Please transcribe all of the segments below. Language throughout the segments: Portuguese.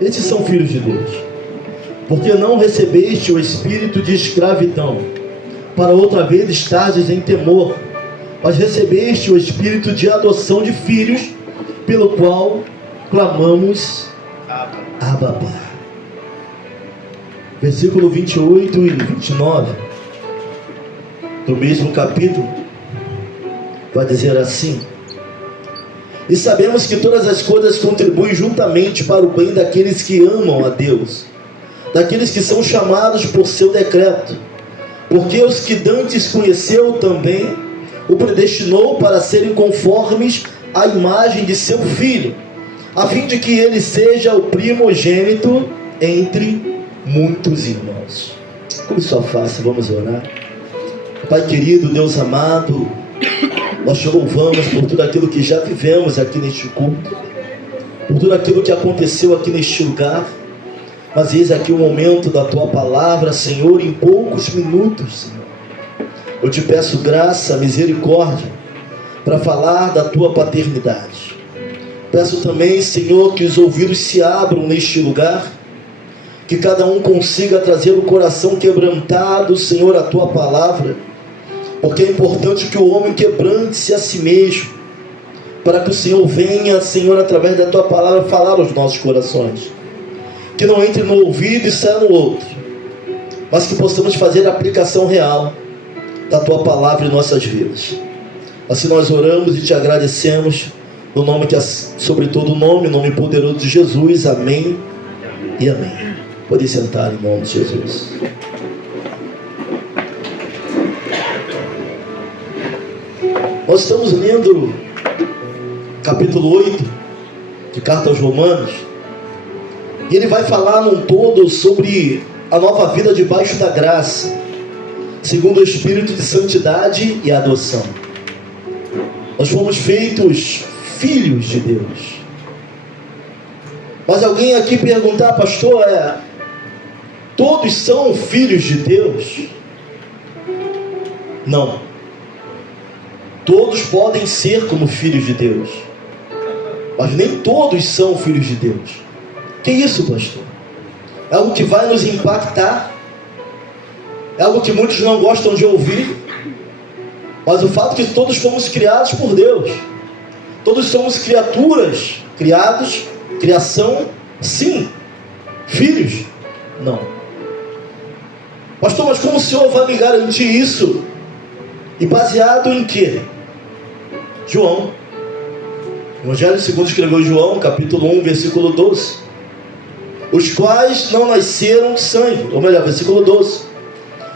Esses são filhos de Deus. Porque não recebeste o espírito de escravidão, para outra vez estardes em temor, mas recebeste o espírito de adoção de filhos, pelo qual clamamos, Abba, Pai. Versículo 28 e 29 do mesmo capítulo vai dizer assim: e sabemos que todas as coisas contribuem juntamente para o bem daqueles que amam a Deus, daqueles que são chamados por seu decreto, porque os que dantes conheceu também o predestinou para serem conformes à imagem de seu Filho, a fim de que ele seja o primogênito entre muitos irmãos. Com sua face, vamos orar. Pai querido, Deus amado, nós te louvamos por tudo aquilo que já vivemos aqui neste culto, por tudo aquilo que aconteceu aqui neste lugar. Mas eis aqui o momento da tua palavra, Senhor, em poucos minutos, Senhor. Eu te peço graça, misericórdia, para falar da tua paternidade. Peço também, Senhor, que os ouvidos se abram neste lugar, que cada um consiga trazer o coração quebrantado, Senhor, à tua palavra, porque é importante que o homem quebrante-se a si mesmo, para que o Senhor venha, Senhor, através da tua palavra, falar aos nossos corações. Que não entre no ouvido e saia no outro, mas que possamos fazer a aplicação real da tua palavra em nossas vidas. Assim nós oramos e te agradecemos, no nome que é sobre todo nome, nome poderoso de Jesus. Amém e amém. Pode sentar em nome de Jesus. Nós estamos lendo capítulo 8 de Carta aos Romanos, e ele vai falar num todo sobre a nova vida debaixo da graça, segundo o Espírito de santidade e adoção. Nós fomos feitos filhos de Deus. Mas alguém aqui perguntar, pastor, todos são filhos de Deus? Não. Todos podem ser como filhos de Deus, mas nem todos são filhos de Deus. Que isso, pastor? É algo que vai nos impactar, é algo que muitos não gostam de ouvir, mas o fato é que todos fomos criados por Deus. Todos somos criaturas, criados, criação, sim. Filhos, não. Pastor, mas como o Senhor vai me garantir isso? E baseado em quê? João, Evangelho segundo escreveu João, capítulo 1, versículo 12. Os quais não nasceram de sangue, ou melhor, versículo 12.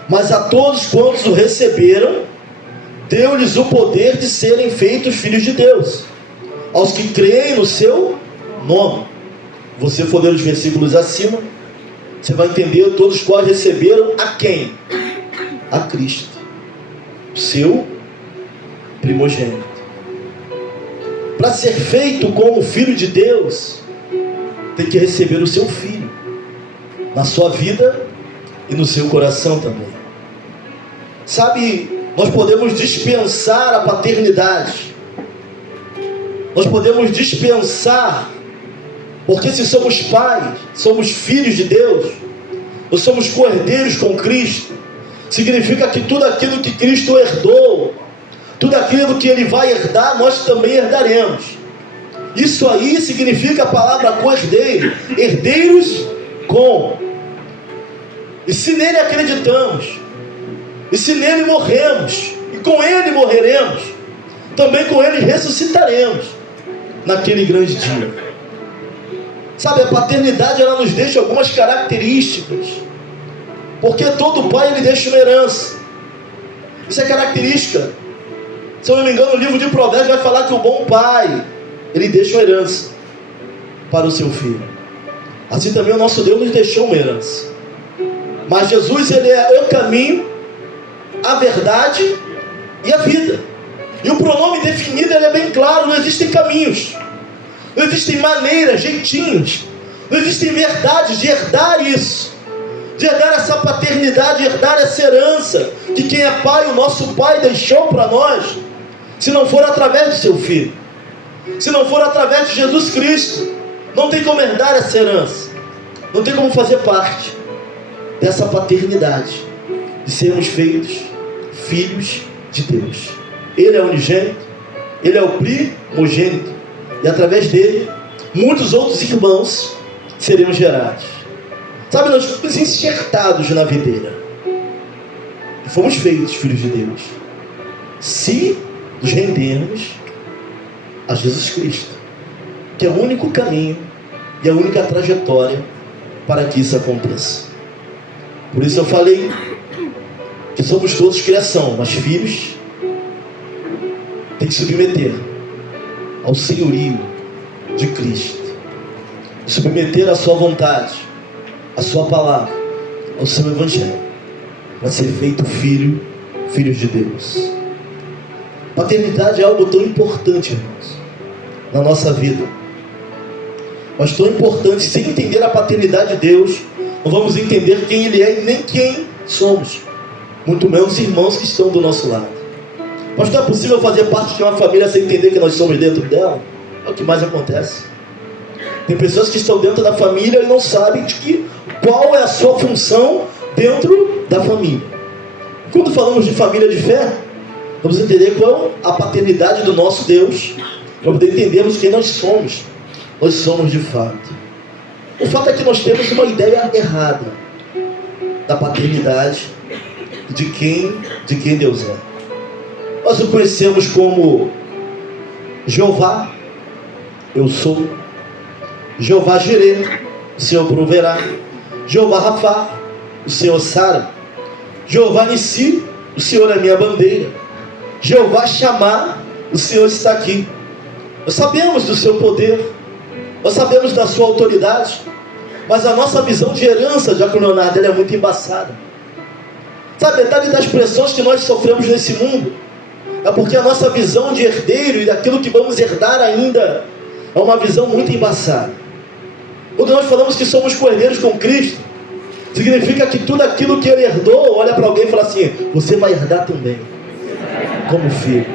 Mas a todos quantos o receberam, deu-lhes o poder de serem feitos filhos de Deus, aos que creem no seu nome. Você for ler os versículos acima, você vai entender todos os quais receberam a quem? A Cristo, seu primogênito. Para ser feito como filho de Deus, tem que receber o seu filho na sua vida e no seu coração também. Sabe, nós podemos dispensar a paternidade, nós podemos dispensar, porque se somos pais, somos filhos de Deus, nós somos co-herdeiros com Cristo, significa que tudo aquilo que Cristo herdou, tudo aquilo que Ele vai herdar, nós também herdaremos. Isso aí significa a palavra co-herdeiro, herdeiros com. E se nele acreditamos, e se nele morremos, e com ele morreremos, também com ele ressuscitaremos naquele grande dia. Sabe, a paternidade, ela nos deixa algumas características, porque todo pai, ele deixa uma herança. Isso é característica. Se eu não me engano, o livro de Provérbios vai falar que o bom pai, ele deixa uma herança para o seu filho. Assim também o nosso Deus nos deixou uma herança. Mas Jesus, ele é o caminho, a verdade e a vida. E o pronome definido, ele é bem claro. Não existem caminhos, não existem maneiras, jeitinhos, não existem verdades de herdar isso, de herdar essa paternidade, de herdar essa herança que quem é pai, o nosso pai, deixou para nós, se não for através de seu filho, se não for através de Jesus Cristo. Não tem como herdar essa herança. não tem como fazer parte dessa paternidade, de sermos feitos filhos de Deus. Ele é unigênito, Ele é o primogênito, e através dele, muitos outros irmãos seriam gerados. Sabe, nós fomos enxertados na videira, e fomos feitos filhos de Deus, se nos rendermos a Jesus Cristo, que é o único caminho e a única trajetória para que isso aconteça. Por isso eu falei que somos todos criação, mas filhos têm que submeter ao senhorio de Cristo, submeter a sua vontade, a sua palavra, ao seu evangelho, para ser feito filhos de Deus. Paternidade é algo tão importante, irmãos, na nossa vida, mas tão importante. Sem entender a paternidade de Deus, não vamos entender quem Ele é e nem quem somos, muito menos os irmãos que estão do nosso lado. Mas não é possível fazer parte de uma família sem entender que nós somos dentro dela. É o que mais acontece. Tem pessoas que estão dentro da família e não sabem qual é a sua função dentro da família. Quando falamos de família de fé, vamos entender qual é a paternidade do nosso Deus, para poder entendermos quem nós somos. Nós somos de fato. O fato é que nós temos uma ideia errada da paternidade, de quem Deus é. Nós o conhecemos como Jeová, eu sou. Jeová Jireh, o Senhor proverá. Jeová Rafá, o Senhor sara. Jeová Nissi, o Senhor é minha bandeira. Jeová Shammah, o Senhor está aqui. Nós sabemos do seu poder, nós sabemos da sua autoridade, mas a nossa visão de herança, Diácono Leonardo, ela é muito embaçada. Sabe, metade das pressões que nós sofremos nesse mundo é porque a nossa visão de herdeiro e daquilo que vamos herdar ainda é uma visão muito embaçada. Quando nós falamos que somos co-herdeiros com Cristo, significa que tudo aquilo que Ele herdou, olha para alguém e fala assim: você vai herdar também, como filho.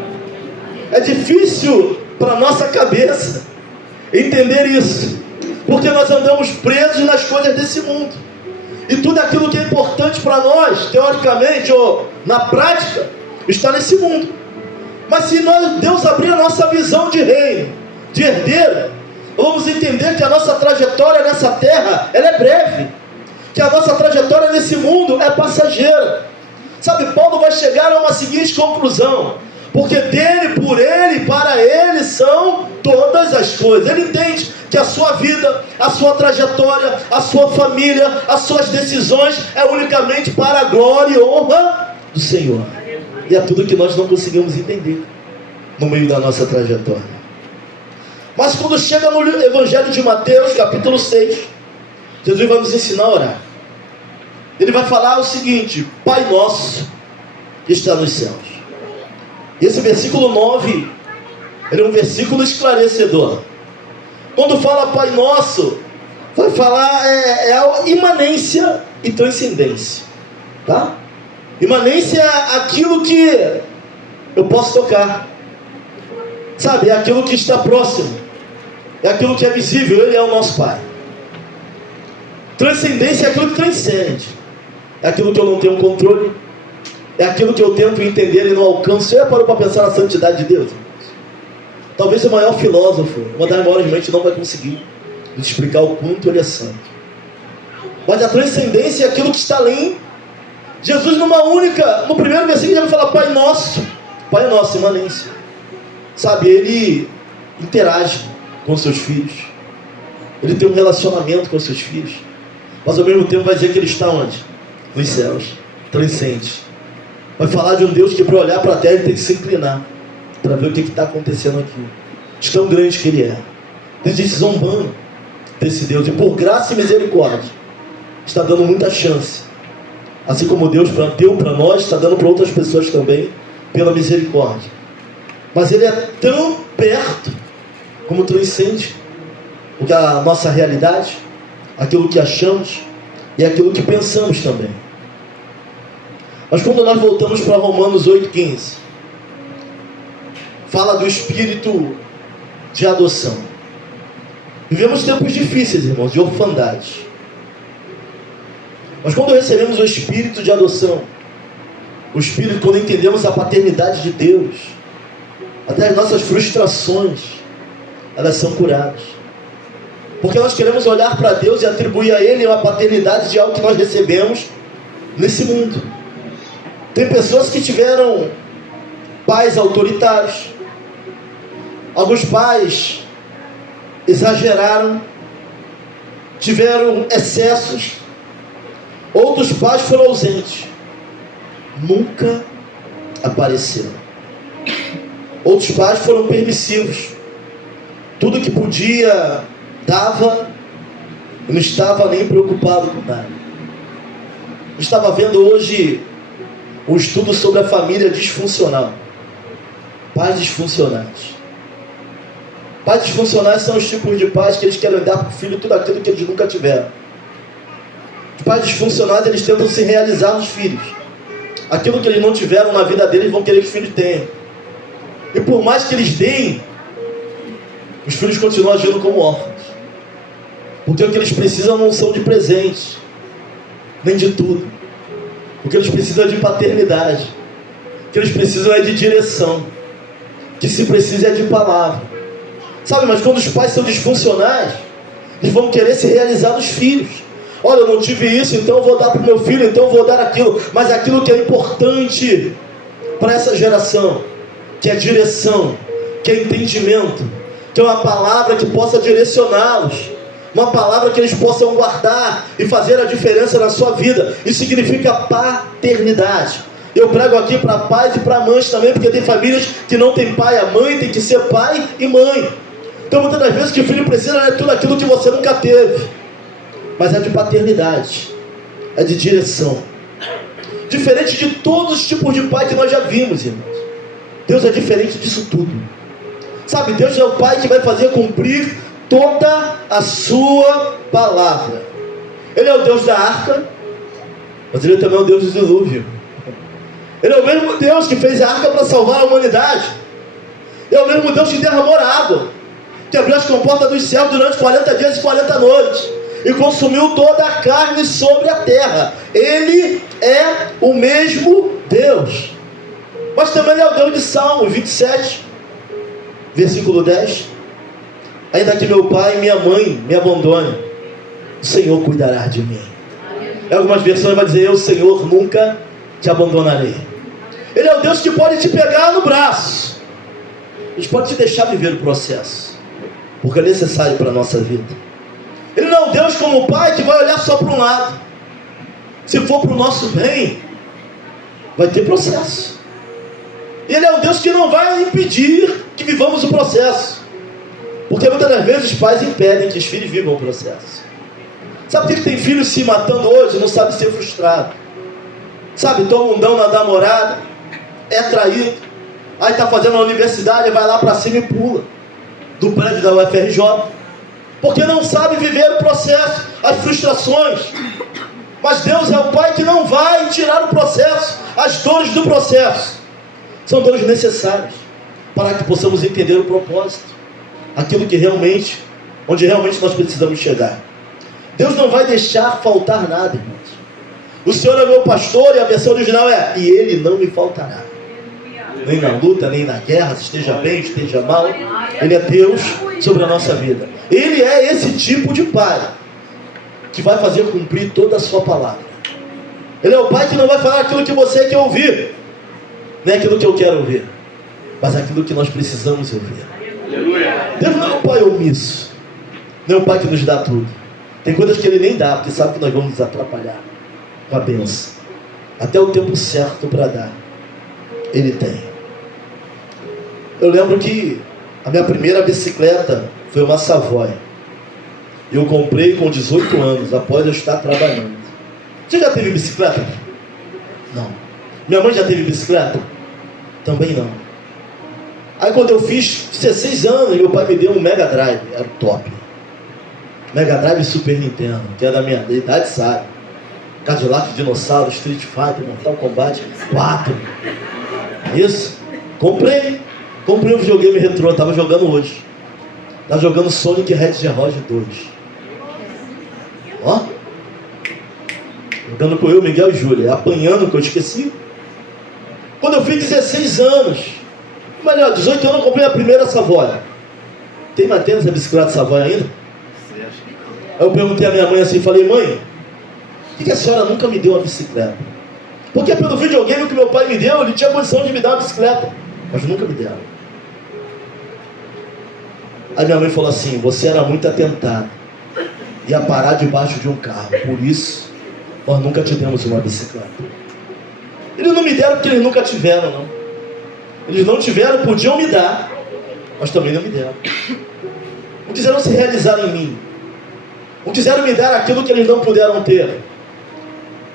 É difícil para a nossa cabeça entender isso, porque nós andamos presos nas coisas desse mundo, e tudo aquilo que é importante para nós, teoricamente ou na prática, está nesse mundo. Mas se Deus abrir a nossa visão de reino, de herdeiro, vamos entender que a nossa trajetória nessa terra, ela é breve, que a nossa trajetória nesse mundo é passageira. Sabe, Paulo vai chegar a uma seguinte conclusão: porque dele, por ele, para ele são todas as coisas. Ele entende que a sua vida, a sua trajetória, a sua família, as suas decisões é unicamente para a glória e honra do Senhor. E é tudo que nós não conseguimos entender no meio da nossa trajetória. Mas quando chega no Evangelho de Mateus, capítulo 6, Jesus vai nos ensinar a orar. Ele vai falar o seguinte: Pai nosso que está nos céus. E esse versículo 9, ele é um versículo esclarecedor. Quando fala Pai Nosso, vai falar a imanência e transcendência, tá? Imanência é aquilo que eu posso tocar, sabe? É aquilo que está próximo, é aquilo que é visível. Ele é o nosso Pai. Transcendência é aquilo que transcende, é aquilo que eu não tenho controle, é aquilo que eu tento entender e não alcanço. Você já parou para pensar na santidade de Deus? Talvez o maior filósofo, uma das maiores mentes, não vai conseguir nos explicar o quanto Ele é santo. Mas a transcendência é aquilo que está além. Jesus no primeiro versículo já vai falar Pai Nosso. Pai Nosso, imanência. Sabe, Ele interage com seus filhos. Ele tem um relacionamento com seus filhos. Mas ao mesmo tempo vai dizer que Ele está onde? Nos céus. Transcende. Vai falar de um Deus que para olhar para a terra Ele tem que se inclinar para ver o que está acontecendo aqui. De tão grande que Ele é. Tem gente zombando desse Deus. E por graça e misericórdia está dando muita chance. Assim como Deus deu para nós, está dando para outras pessoas também, pela misericórdia. Mas Ele é tão perto como transcende a nossa realidade, aquilo que achamos e aquilo que pensamos também. Mas quando nós voltamos para Romanos 8,15, fala do espírito de adoção. Vivemos tempos difíceis, irmãos, de orfandade. Mas quando recebemos o Espírito de adoção, o Espírito, quando entendemos a paternidade de Deus, até as nossas frustrações, elas são curadas. Porque nós queremos olhar para Deus e atribuir a Ele uma paternidade de algo que nós recebemos nesse mundo. Tem pessoas que tiveram pais autoritários. Alguns pais exageraram, tiveram excessos. Outros pais foram ausentes, nunca apareceram. Outros pais foram permissivos. Tudo que podia, dava, e não estava nem preocupado com nada. Eu estava vendo hoje um estudo sobre a família disfuncional. Pais disfuncionais. Pais disfuncionais são os tipos de pais que eles querem dar para o filho tudo aquilo que eles nunca tiveram. Os pais disfuncionais, eles tentam se realizar nos filhos. Aquilo que eles não tiveram na vida deles, vão querer que os filhos tenham. E por mais que eles deem, os filhos continuam agindo como órfãos. Porque o que eles precisam não são de presentes, nem de tudo. O que eles precisam é de paternidade. O que eles precisam é de direção. O que se precisa é de palavra. Sabe, mas quando os pais são disfuncionais, eles vão querer se realizar nos filhos. Olha, eu não tive isso, então eu vou dar para o meu filho, então eu vou dar aquilo. Mas aquilo que é importante para essa geração, que é direção, que é entendimento, que é uma palavra que possa direcioná-los, uma palavra que eles possam guardar e fazer a diferença na sua vida. Isso significa paternidade. Eu prego aqui para pais e para mães também, porque tem famílias que não tem pai, a mãe tem que ser pai e mãe. Então muitas das vezes o que o filho precisa é tudo aquilo que você nunca teve, mas é de paternidade, é de direção. Diferente de todos os tipos de pai que nós já vimos, irmãos. Deus é diferente disso tudo. Sabe, Deus é o pai que vai fazer cumprir toda a sua palavra. Ele é o Deus da arca, mas Ele também é o Deus do dilúvio. Ele é o mesmo Deus que fez a arca para salvar a humanidade. É o mesmo Deus que derramou a água, que abriu as comportas dos céus durante 40 dias e 40 noites, e consumiu toda a carne sobre a terra. Ele é o mesmo Deus. Mas também Ele é o Deus de Salmo 27, versículo 10. Ainda que meu pai e minha mãe me abandonem, o Senhor cuidará de mim. Em algumas versões vai dizer: eu, Senhor, nunca te abandonarei. Ele é o Deus que pode te pegar no braço. Ele pode te deixar viver o processo, porque é necessário para a nossa vida. Ele não é um Deus como o pai que vai olhar só para um lado. Se for para o nosso bem, vai ter processo. Ele é um Deus que não vai impedir que vivamos o processo, porque muitas das vezes os pais impedem que os filhos vivam o processo. Sabe por que tem filhos se matando hoje? Não sabe ser frustrado. Sabe, toma um dão na namorada, é traído, aí está fazendo a universidade, vai lá para cima e pula do prédio da UFRJ, porque não sabe viver o processo, as frustrações. Mas Deus é o pai que não vai tirar o processo, as dores do processo. São dores necessárias para que possamos entender o propósito, aquilo que realmente, onde realmente nós precisamos chegar. Deus não vai deixar faltar nada, irmãos. O Senhor é meu pastor, e a versão original é: e Ele não me faltará. Nem na luta, nem na guerra, se esteja bem, esteja mal. Ele é Deus sobre a nossa vida. Ele é esse tipo de pai que vai fazer cumprir toda a sua palavra. Ele é o pai que não vai falar aquilo que você quer ouvir, nem aquilo que eu quero ouvir, mas aquilo que nós precisamos ouvir. Deus não é um pai omisso, não é um pai que nos dá tudo. Tem coisas que Ele nem dá, porque sabe que nós vamos nos atrapalhar com a bênção. Até o tempo certo para dar, Ele tem. Eu lembro que a minha primeira bicicleta foi uma Savoy. Eu comprei com 18 anos, após eu estar trabalhando. Você já teve bicicleta? Não. Minha mãe já teve bicicleta? Também não. Aí quando eu fiz 16 anos, meu pai me deu um Mega Drive, era top. Mega Drive e Super Nintendo, que é da minha idade, sabe? Cadillac, Dinossauro, Street Fighter, Mortal Kombat 4. Isso. Comprei um videogame retrô, estava jogando hoje. Estava jogando Sonic Red Hedgehog 2. Ó. jogando com eu, Miguel e Júlia, apanhando, que eu esqueci. Quando eu fiz 16 anos, melhor, 18 anos, eu comprei a primeira Savoy. Tem mais tênis a bicicleta Savoy ainda? Aí eu perguntei à minha mãe assim, falei, mãe, por que a senhora nunca me deu uma bicicleta? Porque pelo videogame que meu pai me deu, ele tinha condição de me dar uma bicicleta, mas nunca me deram. Aí minha mãe falou assim, você era muito atentado, ia parar debaixo de um carro, por isso nós nunca te demos uma bicicleta. Eles não me deram porque eles nunca tiveram, não. Eles não tiveram, podiam me dar, mas também não me deram. Não quiseram se realizar em mim. Não quiseram me dar aquilo que eles não puderam ter.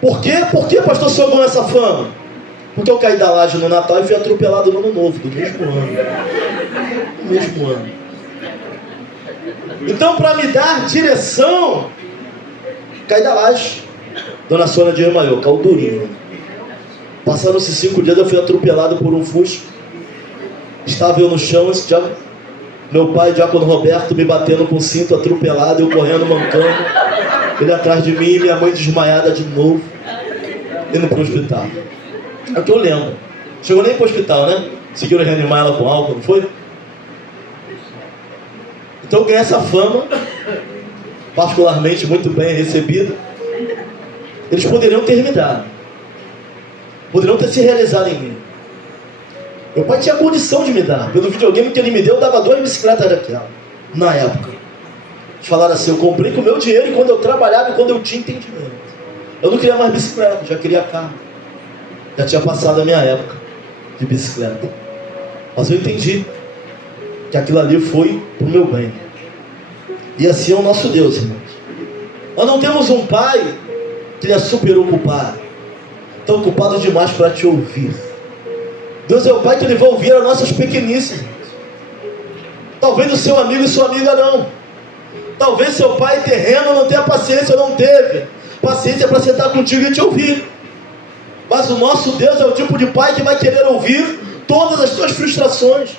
Por quê? Por que, pastor, o senhor ganhou essa fama? Porque eu caí da laje no Natal e fui atropelado no Ano Novo, do mesmo ano. Do mesmo ano. Então, para me dar direção, caí da laje. Dona Sônia de Emael, caiu durinho. Passaram-se 5 dias, eu fui atropelado por um Fusca. Estava eu no chão, meu pai, Diácono Roberto, me batendo com o cinto, atropelado, eu correndo, mancando. Ele atrás de mim, minha mãe desmaiada de novo, indo para o hospital. É o que eu lembro. Chegou nem para o hospital, né? Seguiram reanimar ela com álcool, não foi? Então eu ganhei essa fama, particularmente muito bem recebida. Eles poderiam ter me dado, poderiam ter se realizado em mim. Meu pai tinha condição de me dar. Pelo videogame que ele me deu, eu dava 2 bicicletas daquela, na época. Eles falaram assim, eu comprei com o meu dinheiro e quando eu trabalhava e quando eu tinha entendimento. Eu não queria mais bicicleta, já queria carro. Já tinha passado a minha época de bicicleta. Mas eu entendi que aquilo ali foi para o meu bem. E assim é o nosso Deus, irmãos. Nós não temos um pai que ele é super ocupado, tão ocupado demais para te ouvir. Deus é o pai que ele vai ouvir as nossas pequenices. Talvez o seu amigo e sua amiga não. Talvez seu pai terreno não tenha paciência, não teve paciência para sentar contigo e te ouvir. Mas o nosso Deus é o tipo de pai que vai querer ouvir todas as tuas frustrações,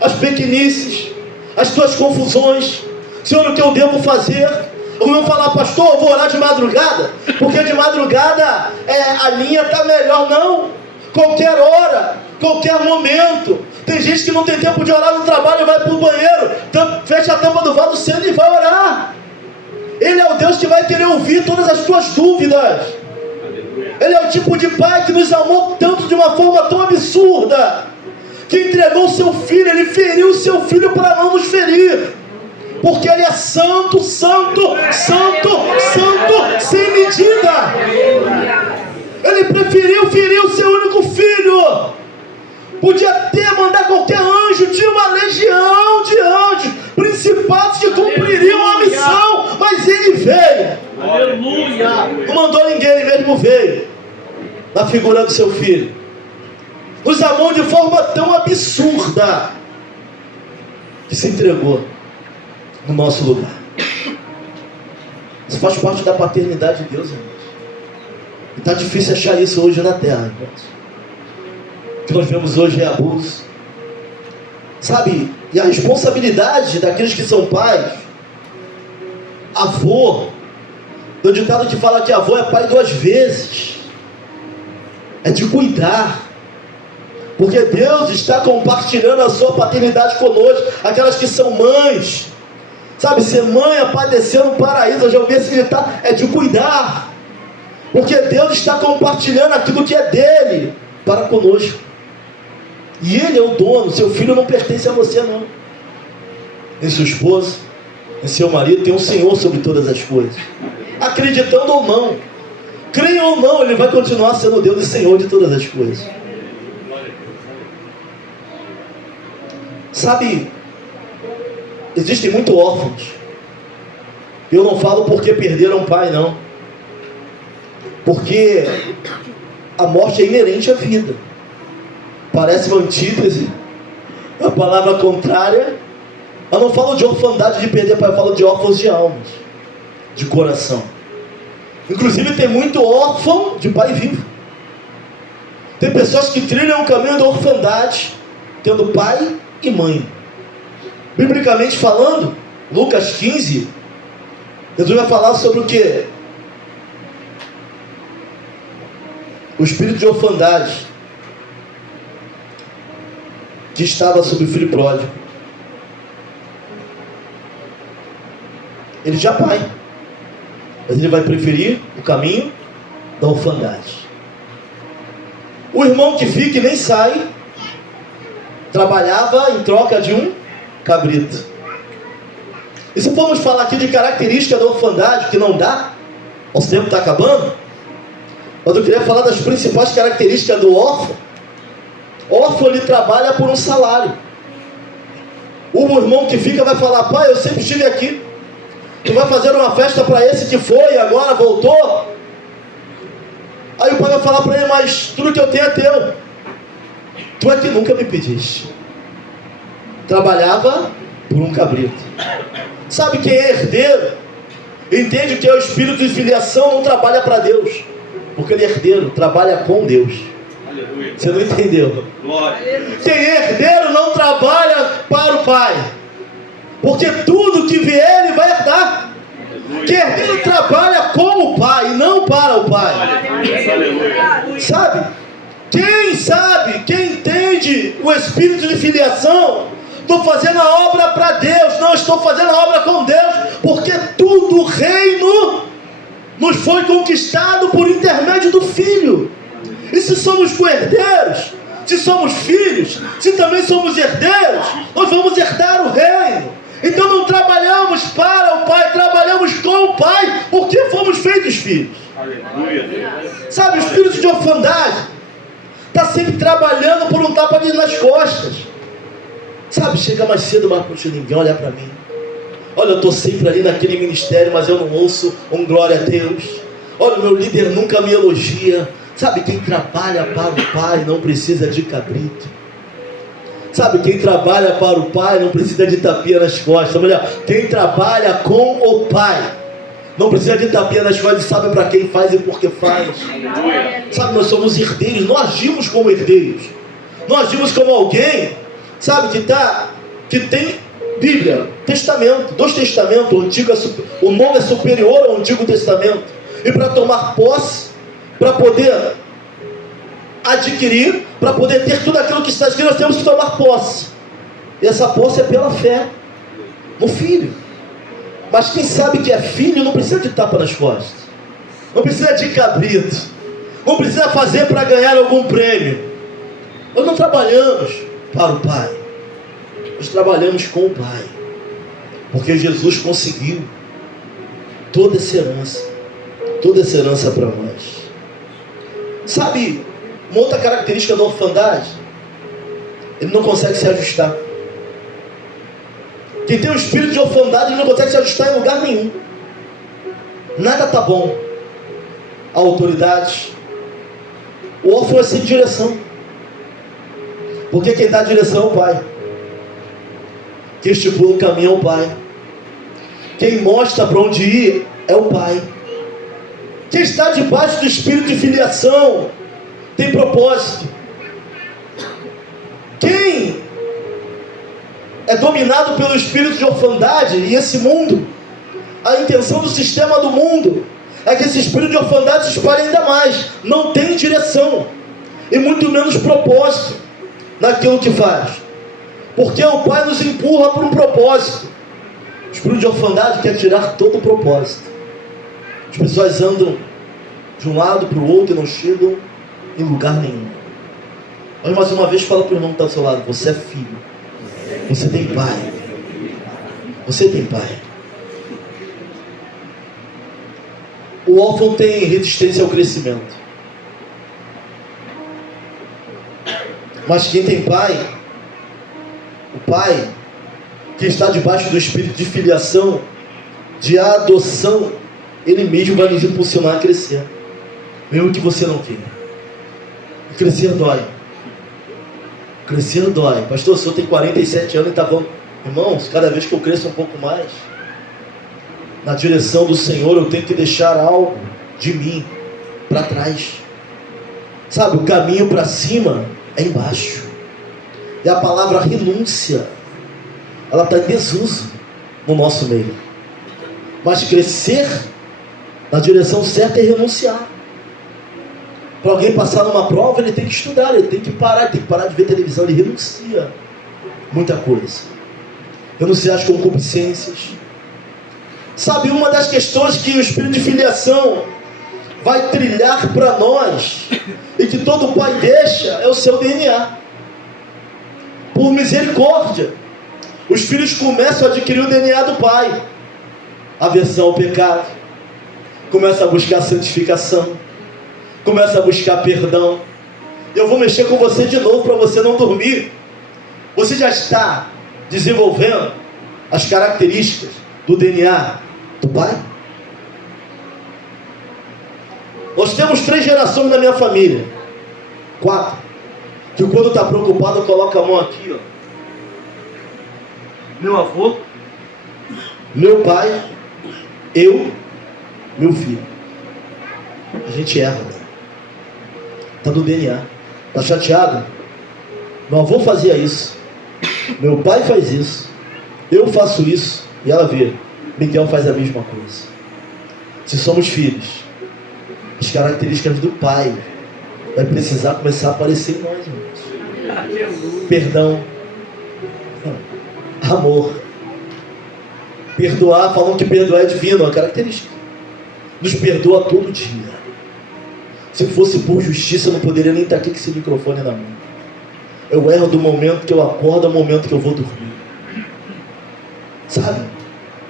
as pequenices, as tuas confusões. Senhor, o que eu devo fazer? Eu não falar, pastor, eu vou orar de madrugada, porque de madrugada a linha está melhor. Não, qualquer hora, qualquer momento. Tem gente que não tem tempo de orar no trabalho, vai para o banheiro, fecha a tampa do vaso cedo e vai orar. Ele é o Deus que vai querer ouvir todas as tuas dúvidas. Ele é o tipo de pai que nos amou tanto, de uma forma tão absurda, que entregou o seu filho. Ele feriu o seu filho para não nos ferir, porque ele é santo, santo, santo, santo, sem medida. Ele preferiu ferir o seu único filho. Podia ter, mandar qualquer anjo, tinha uma legião de anjos, principados que cumpririam a missão, mas ele veio. Aleluia! Não mandou ninguém, ele mesmo veio, na figura do seu filho. Nos amou de forma tão absurda, que se entregou no nosso lugar. Isso faz parte da paternidade de Deus, irmãos. E está difícil achar isso hoje na terra, irmãos. O que nós vemos hoje é abuso, sabe? E a responsabilidade daqueles que são pais, avô, tem um ditado que fala que avô é pai 2 vezes, é de cuidar, porque Deus está compartilhando a sua paternidade conosco. Aquelas que são mães, sabe, ser mãe é padecer no paraíso. Eu já ouvi esse ditado, é de cuidar, porque Deus está compartilhando aquilo que é dele para conosco. E ele é o dono. Seu filho não pertence a você, não, nem sua esposa, nem seu marido. Tem um Senhor sobre todas as coisas. Acreditando ou não, creia ou não, ele vai continuar sendo Deus e Senhor de todas as coisas. Sabe, existem muitos órfãos. Eu não falo porque perderam pai, não, porque a morte é inerente à vida. Parece uma antítese, a palavra contrária. Eu não falo de orfandade, de perder pai, eu falo de órfãos de almas, de coração. Inclusive tem muito órfão de pai vivo. Tem pessoas que trilham o caminho da orfandade, tendo pai e mãe. Biblicamente falando, Lucas 15, Jesus vai falar sobre o quê? o espírito de orfandade que estava sobre o filho pródigo. Ele já é pai, mas ele vai preferir o caminho da orfandade. O irmão que fica e nem sai, trabalhava em troca de um cabrito. E se formos falar aqui de característica da orfandade, que não dá, nosso tempo está acabando, mas eu queria falar das principais características do órfão. O órfão, ele trabalha por um salário. O irmão que fica vai falar: pai, eu sempre estive aqui, tu vai fazer uma festa para esse que foi e agora voltou? Aí o pai vai falar para ele: mas tudo que eu tenho é teu, tu é que nunca me pediste. Trabalhava por um cabrito. Sabe quem é herdeiro? Entende que é o espírito de filiação, não trabalha para Deus, porque ele é herdeiro, trabalha com Deus. Aleluia. Você não entendeu? Glória. Quem é herdeiro não trabalha para o pai, porque tudo que vier ele vai herdar. Aleluia. Quem é herdeiro trabalha com o pai, não para o pai. Aleluia. Sabe, quem entende o espírito de filiação, estou fazendo a obra para Deus, não estou fazendo a obra com Deus, porque tudo o reino nos foi conquistado por intermédio do Filho. E se somos co-herdeiros, se somos filhos, se também somos herdeiros, nós vamos herdar o reino. Então não trabalhamos para o Pai, trabalhamos com o Pai, porque fomos feitos filhos. Sabe, o espírito de orfandade está sempre trabalhando por um tapa nas costas. Sabe, chega mais cedo, mas puxa, ninguém olha para mim. Olha, eu estou sempre ali naquele ministério, mas eu não ouço um glória a Deus. Olha, o meu líder nunca me elogia. Sabe, quem trabalha para o Pai não precisa de cabrito. Sabe, quem trabalha para o Pai não precisa de tapinha nas costas. Melhor, quem trabalha com o Pai não precisa de tapinha nas costas e sabe para quem faz e por que faz. Sabe, nós somos herdeiros, nós agimos como herdeiros. Nós agimos como alguém, sabe, que tem Bíblia, Testamento, 2 testamentos, o Novo é superior ao Antigo Testamento. E para tomar posse, para poder adquirir, para poder ter tudo aquilo que está escrito, nós temos que tomar posse. E essa posse é pela fé no Filho. Mas quem sabe que é filho não precisa de tapa nas costas, não precisa de cabrito, não precisa fazer para ganhar algum prêmio. Nós não trabalhamos para o Pai, nós trabalhamos com o Pai, porque Jesus conseguiu toda essa herança para nós. Sabe, uma outra característica da orfandade, ele não consegue se ajustar. Quem tem o espírito de orfandade, ele não consegue se ajustar em lugar nenhum. Nada está bom. A autoridade, o órfão é sem direção, porque quem dá a direção é o Pai, quem estipula o caminho é o Pai, quem mostra para onde ir é o Pai. Quem está debaixo do espírito de filiação tem propósito. Quem é dominado pelo espírito de orfandade, e esse mundo, a intenção do sistema do mundo é que esse espírito de orfandade se espalhe ainda mais. Não tem direção e muito menos propósito naquilo que faz, porque o Pai nos empurra para um propósito. O espírito de orfandade quer tirar todo o propósito. As pessoas andam de um lado para o outro e não chegam em lugar nenhum. Mas mais uma vez fala para o irmão que está ao seu lado: você é filho, você tem pai, você tem pai. O órfão tem resistência ao crescimento, mas quem tem pai, o pai que está debaixo do espírito de filiação, de adoção, ele mesmo vai nos impulsionar a crescer, mesmo que você não queira. Crescer dói. Crescer dói. Pastor, o senhor tem 47 anos e está bom. Irmãos, cada vez que eu cresço um pouco mais na direção do Senhor, eu tenho que deixar algo de mim para trás. Sabe, o caminho para cima é embaixo. E a palavra renúncia, ela está em desuso no nosso meio. Mas crescer na direção certa é renunciar. Para alguém passar numa prova, ele tem que estudar, ele tem que parar de ver televisão, ele renuncia muita coisa. Renunciar às concupiscências. Sabe, uma das questões que o espírito de filiação vai trilhar para nós, e que todo pai deixa, é o seu DNA. Por misericórdia, os filhos começam a adquirir o DNA do pai. Aversão ao pecado. Começa a buscar santificação. Começa a buscar perdão. Eu vou mexer com você de novo para você não dormir. Você já está desenvolvendo as características do DNA do pai? Nós temos 3 gerações na minha família. 4. Que quando está preocupado coloca a mão aqui, ó. Meu avô, meu pai, eu, meu filho. A gente erra, né? Está no DNA. Está chateado? Meu avô fazia isso. Meu pai faz isso. Eu faço isso. E ela vê. Miguel faz a mesma coisa. Se somos filhos, as características do pai vai precisar começar a aparecer em nós, irmãos. Perdão. Amor. Perdoar, falam que perdoar é divino, é uma característica. Nos perdoa todo dia. Se fosse por justiça, eu não poderia nem estar aqui com esse microfone na mão. Eu erro do momento que eu acordo ao momento que eu vou dormir. Sabe?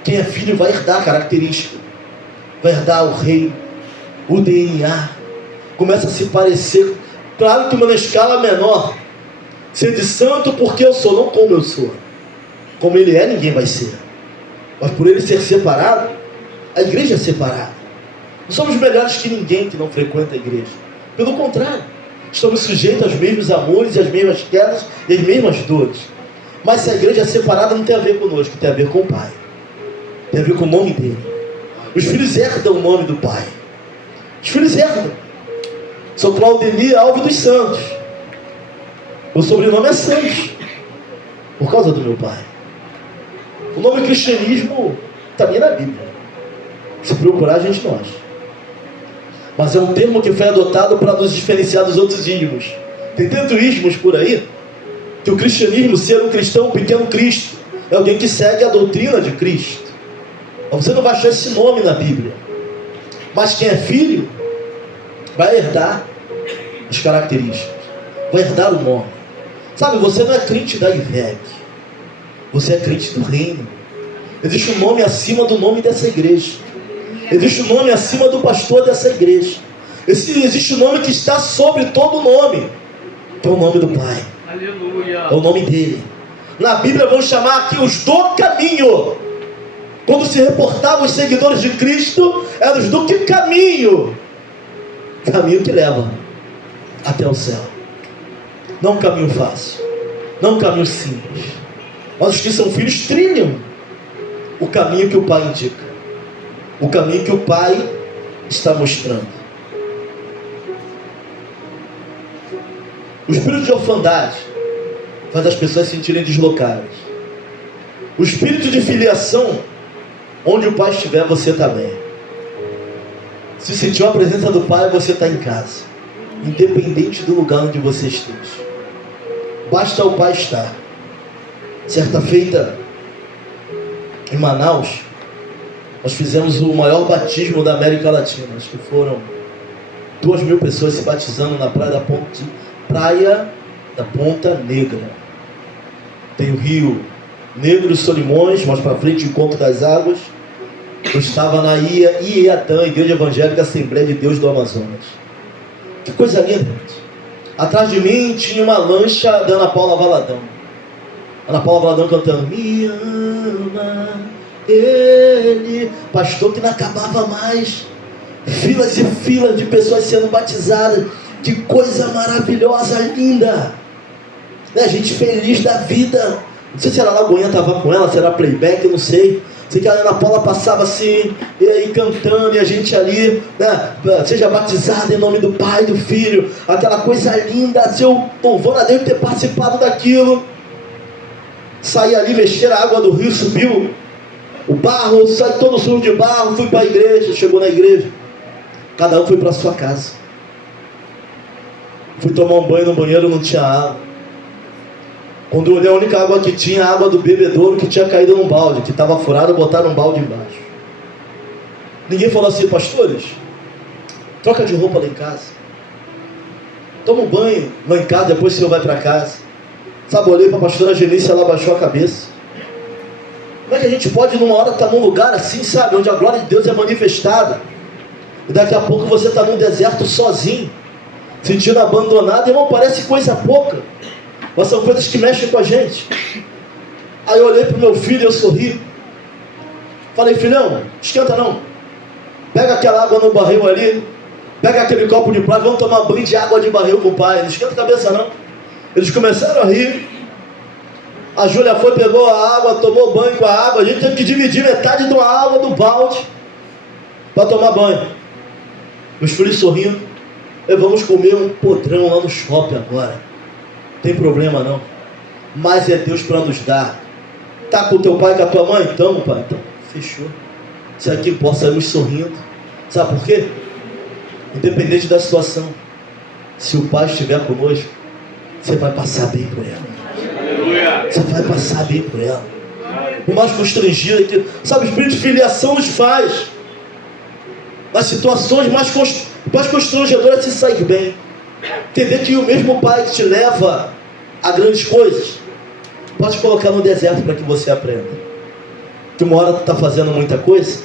Quem é filho vai herdar a característica. Vai herdar o rei, o DNA. Começa a se parecer. Claro que uma escala menor. Ser de santo porque eu sou, não como eu sou. Como ele é, ninguém vai ser. Mas por ele ser separado, a igreja é separada. Não somos melhores que ninguém que não frequenta a igreja. Pelo contrário, estamos sujeitos aos mesmos amores e às mesmas quedas e às mesmas dores. Mas se a igreja é separada, não tem a ver conosco, tem a ver com o Pai. Tem a ver com o nome dele. Os filhos herdam o nome do Pai. Os filhos herdam. Sou Claudemir Alves dos Santos. Meu sobrenome é Santos. Por causa do meu pai. O nome cristianismo também na Bíblia. Se procurar, a gente não acha. Mas é um termo que foi adotado para nos diferenciar dos outros ismos. Tem tantos ismos por aí, que o cristianismo, ser um cristão, um pequeno Cristo, é alguém que segue a doutrina de Cristo. Mas você não vai achar esse nome na Bíblia. Mas quem é filho, vai herdar as características. Vai herdar o nome. Sabe, você não é crente da IVEC. Você é crente do reino. Existe um nome acima do nome dessa igreja. Existe um nome acima do pastor dessa igreja. Existe um nome que está sobre todo nome, que é o nome do Pai. Aleluia. É o nome dele. Na Bíblia vão chamar aqui os do caminho. Quando se reportavam os seguidores de Cristo, eram os do que caminho? Caminho que leva até o céu. Não um caminho fácil, não um caminho simples. Mas os que são filhos trilham o caminho que o Pai indica, o caminho que o Pai está mostrando. O espírito de orfandade faz as pessoas se sentirem deslocadas. O espírito de filiação, onde o Pai estiver, você está bem. Se sentiu a presença do Pai, você está em casa, independente do lugar onde você esteja. Basta o Pai estar. Certa feita, em Manaus, nós fizemos o maior batismo da América Latina. Acho que foram 2.000 pessoas se batizando na Praia da Ponta Negra. Tem o Rio Negro, Solimões, mais para frente, Encontro das Águas. Eu estava na IEATAM, Igreja Evangélica Assembleia de Deus do Amazonas. Que coisa linda. Atrás de mim tinha uma lancha da Ana Paula Valadão. Ana Paula Valadão cantando: me ama ele. Pastor que não acabava mais. Filas e filas de pessoas sendo batizadas. Que coisa maravilhosa, linda. Né, gente feliz da vida. Não sei se era Lagoinha estava com ela, se era playback, eu não sei. Sei que a Ana Paula passava assim, e aí cantando, e a gente ali, né, seja batizado em nome do Pai, do Filho, aquela coisa linda, eu louvando a Deus ter participado daquilo. Saí ali, mexer a água do rio, subiu o barro, saí todo sujo de barro, fui para a igreja, chegou na igreja, cada um foi para a sua casa. Fui tomar um banho no banheiro, não tinha água. Quando eu olhei, a única água que tinha, a água do bebedouro que tinha caído num balde, que estava furado, botaram um balde embaixo. Ninguém falou assim: pastores, troca de roupa lá em casa, toma um banho lá em casa, depois o senhor vai para casa. Sabe, eu olhei para a pastora Genícia, ela baixou a cabeça. Como é que a gente pode numa hora estar num lugar assim, sabe, onde a glória de Deus é manifestada, e daqui a pouco você está num deserto sozinho, sentindo abandonado? Irmão, parece coisa pouca, mas são coisas que mexem com a gente. Aí eu olhei para o meu filho e eu sorri. Falei: filhão, esquenta não, pega aquela água no barril ali, pega aquele copo de plástico, vamos tomar banho de água de barril com o pai, não esquenta a cabeça não. Eles começaram a rir. A Júlia foi, pegou a água, tomou banho com a água. A gente teve que dividir metade da água do balde para tomar banho. Meus filhos sorrindo: vamos comer um podrão lá no shopping agora, não tem problema não, mas é Deus para nos dar. Tá com o teu pai, com a tua mãe? Então, pai, então, fechou. Isso aqui possamos sorrindo. Sabe por quê? Independente da situação, se o pai estiver conosco, você vai passar bem por ela. Você vai passar bem por ela. O mais constrangido é que, sabe, o espírito de filiação nos faz, nas situações mais constrangedoras, se sair bem. Entender que o mesmo pai que te leva a grandes coisas pode te colocar no deserto para que você aprenda. Que uma hora tu está fazendo muita coisa,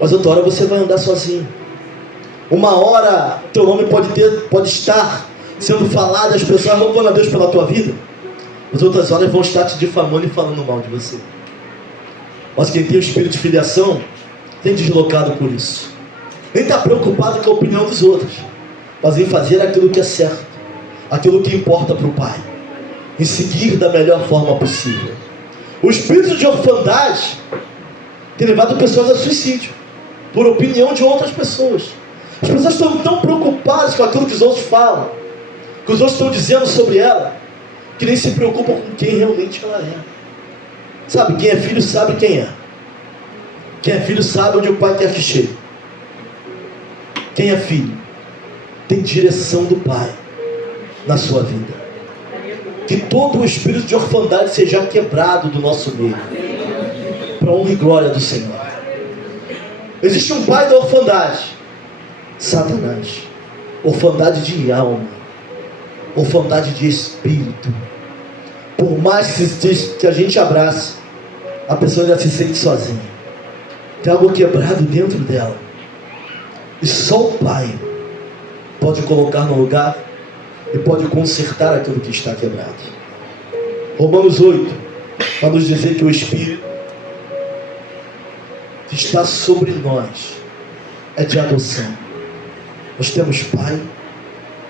mas outra hora você vai andar sozinho. Uma hora teu nome pode estar sendo falado, as pessoas louvando a Deus pela tua vida, as outras horas vão estar te difamando e falando mal de você. Mas quem tem o espírito de filiação tem deslocado por isso. Nem está preocupado com a opinião dos outros, mas em fazer aquilo que é certo, aquilo que importa para o Pai, em seguir da melhor forma possível. O espírito de orfandade tem levado pessoas a suicídio, por opinião de outras pessoas. As pessoas estão tão preocupadas com aquilo que os outros falam, que os outros estão dizendo sobre ela, que nem se preocupam com quem realmente ela é. Sabe, quem é filho sabe quem é. Quem é filho sabe onde o pai quer que chegue. Quem é filho tem direção do pai na sua vida. Que todo o espírito de orfandade seja quebrado do nosso meio, para a honra e glória do Senhor. Existe um pai da orfandade: Satanás. Orfandade de alma, orfandade de espírito. Por mais que a gente abrace, a pessoa ainda se sente sozinha, tem algo quebrado dentro dela, e só o Pai pode colocar no lugar e pode consertar aquilo que está quebrado. Romanos 8 vai nos dizer que o Espírito que está sobre nós é de adoção. Nós temos Pai,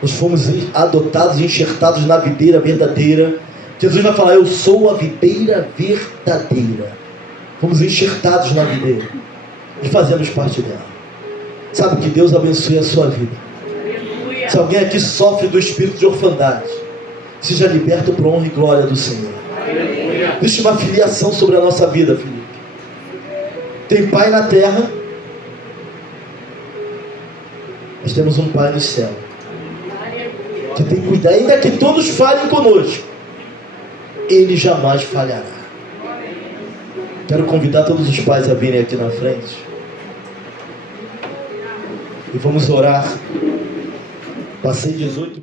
nós fomos adotados e enxertados na videira verdadeira. Jesus vai falar: eu sou a videira verdadeira. Fomos enxertados na videira e fazemos parte dela. Sabe, que Deus abençoe a sua vida. Se alguém aqui sofre do espírito de orfandade, seja liberto por honra e glória do Senhor. Existe uma filiação sobre a nossa vida, Felipe. Tem Pai na terra, nós temos um Pai no céu, que tem que cuidar. Ainda que todos falhem conosco, Ele jamais falhará. Quero convidar todos os pais a virem aqui na frente e vamos orar. Passei 18